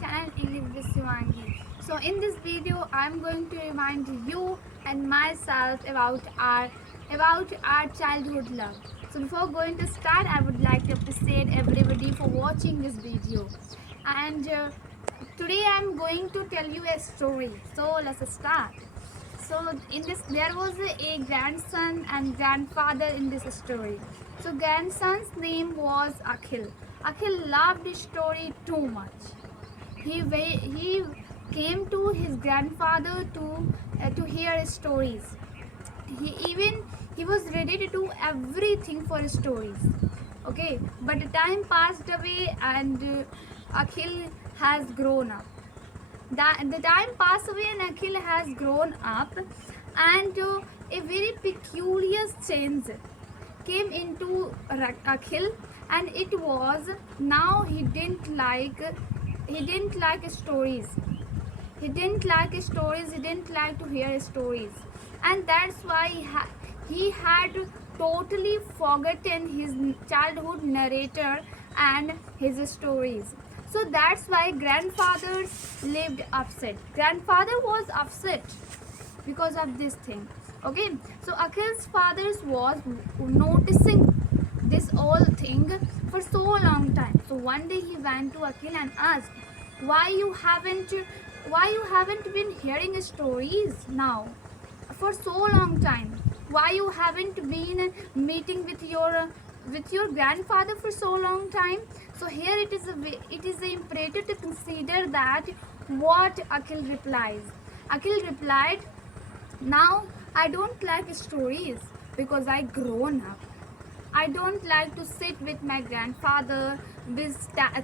channel English with Shivangi. So in this video I'm going to remind you and myself about our childhood love. So before going to start, I would like to appreciate everybody for watching this video. And today I'm going to tell you a story. So let's start. So in this there was a grandson and grandfather in this story. So grandson's name was Akhil. Akhil loved this story too much. He came to his grandfather to hear stories. He was ready to do everything for stories. Okay, but the time passed away and Akhil has grown up. The time passed away and Akhil has grown up, and a very peculiar change came into Akhil, and it was now he didn't like stories. He didn't like to hear stories, and that's why he had totally forgotten his childhood narrator and his stories. So that's why grandfather lived upset. Grandfather was upset because of this thing. Okay, so Akhil's father was noticing this whole thing for so long time. So one day he went to Akhil and asked, why you haven't been hearing stories now for so long time? Why you haven't been meeting with your grandfather for so long time? So here it is imperative to consider that what Akhil replies. Akhil replied, now I don't like stories because I grown up. I don't like to sit with my grandfather,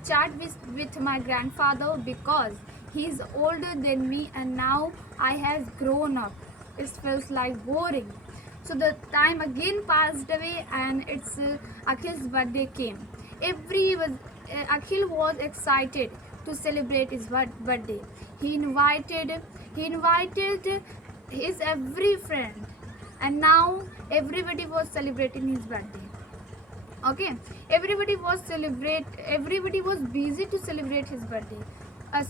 chat with my grandfather because he's older than me and now I has grown up. It feels like boring. So the time again passed away and it's Akhil's birthday came. Akhil was excited to celebrate his birthday. He invited his every friend, and now everybody was celebrating his birthday. Okay, everybody was busy to celebrate his birthday.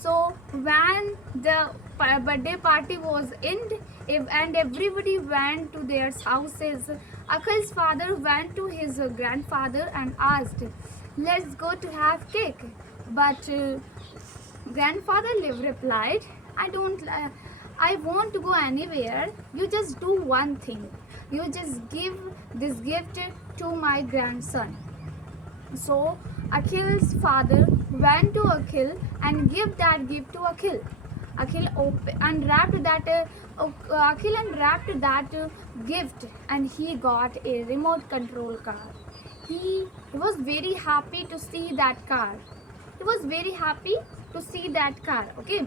So when the birthday party was end, and everybody went to their houses, Akhil's father went to his grandfather and asked, let's go to have cake. But grandfather replied, I won't go anywhere. You just do one thing. You just give this gift to my grandson. So Akhil's father went to Akhil and gave that gift to Akhil. Akhil unwrapped that gift, and he got a remote control car. He was very happy to see that car. Okay,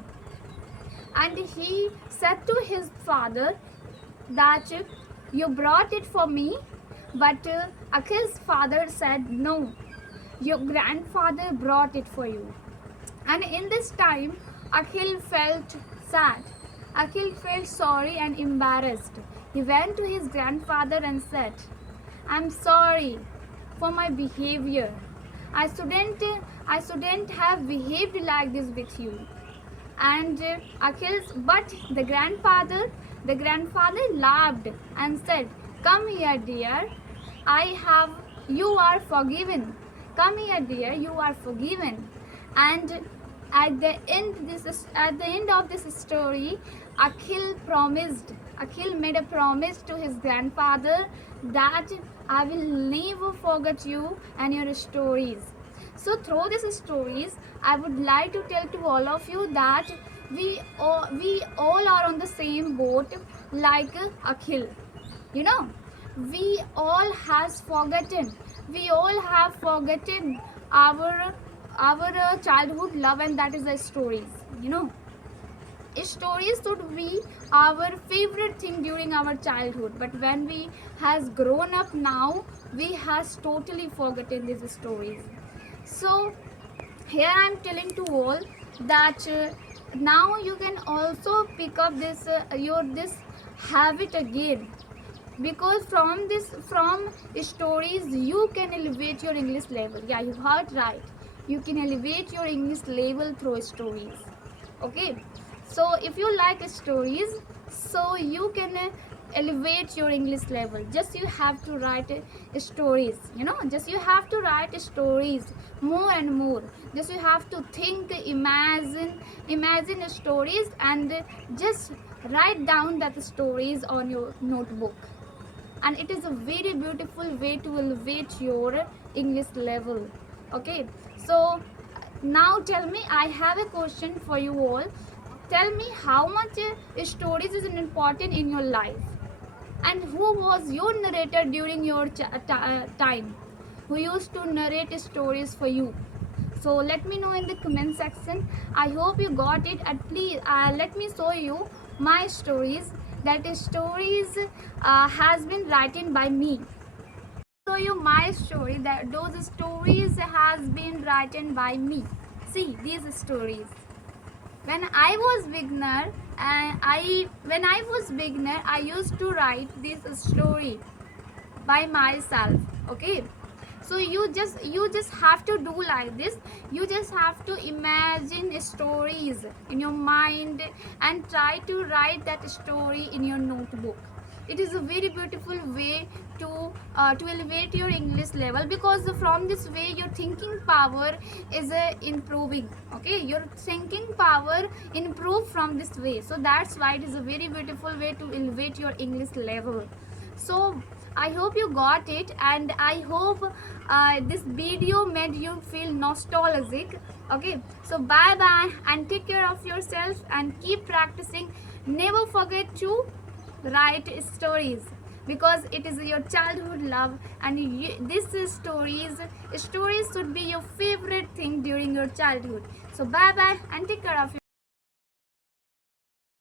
and he said to his father that you brought it for me. But Akhil's father said, no, your grandfather brought it for you. And in this time, Akhil felt sad. Akhil felt sorry and embarrassed. He went to his grandfather and said, I'm sorry for my behavior. I shouldn't have behaved like this with you. And but the grandfather laughed and said, come here, dear. You are forgiven. Come here, dear. You are forgiven. And at the end of this story, Akhil made a promise to his grandfather that I will never forget you and your stories. So through these stories, I would like to tell to all of you that we all are on the same boat like Akhil. You know, we all have forgotten our childhood love, and that is the stories. You know, stories should be our favorite thing during our childhood, but when we has grown up now, we has totally forgotten these stories. So here I am telling to all that now you can also pick up this habit again, because from stories you can elevate your English level. Yeah, you heard right. you can elevate your English level through stories. Okay, so if you like stories, so you can elevate your English level. Just you have to write stories, just you have to write stories more and more. Just you have to think, imagine stories, and just write down that stories on your notebook. And it is a very beautiful way to elevate your English level. Okay, so now tell me, I have a question for you all. Tell me how much stories is important in your life, and who was your narrator during your time, who used to narrate stories for you. So let me know in the comment section. I hope you got it, and please let me show you my stories. That is stories has been written by me. Show you my story, that those stories has been written by me. See these stories. When I was beginner, I used to write this story by myself. Okay, so you just have to do like this. You just have to imagine stories in your mind and try to write that story in your notebook. It is a very beautiful way to elevate your English level, because from this way your thinking power is improving. Okay, your thinking power improve from this way. So that's why it is a very beautiful way to elevate your English level. So I hope you got it, and I hope this video made you feel nostalgic. Okay, so bye bye and take care of yourself and keep practicing. Never forget to write stories, because it is your childhood love, and this is stories should be your favorite thing during your childhood. So bye bye and take care of yourself.